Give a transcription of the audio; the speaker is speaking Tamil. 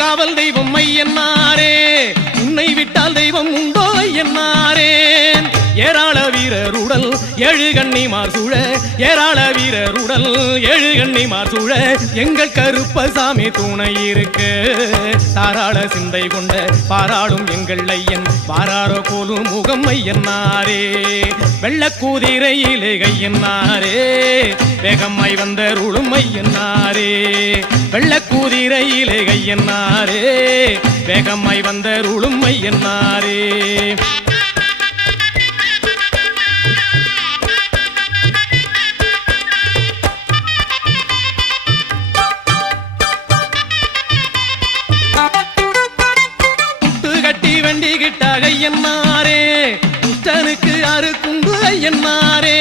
ஊர்காவல் தெய்வம் ஐயன்னாரே, உன்னை விட்டால் தெய்வம் உண்டோ ஐயன்னாரே. ஏராள வீரருடல் ஏழு கன்னிமார் சூழ, ஏராள வீரருடல் ஏழு கன்னிமார் சூழ, எங்கள் கருப்பசாமி துணை இருக்கு. தாராள சிந்தை கொண்ட பாராளும் எங்கள் ஐயன், பாரார போலும் முகம் ஐயன்னாரே. வெள்ளக்கூதிரையிலே கையன்னாரே, வேகமாய் வந்தருளும் ஐயன்னாரே. வெள்ளக்கூதிரையிலே கையன்னாரே, வேகமாய் வந்தருளும் ஐயன்னாரே. வண்டி கிட்ட ஐயன்னாரே, குஷ்டனுக்கு அறுக்குண்டு ஐயன்னாரே.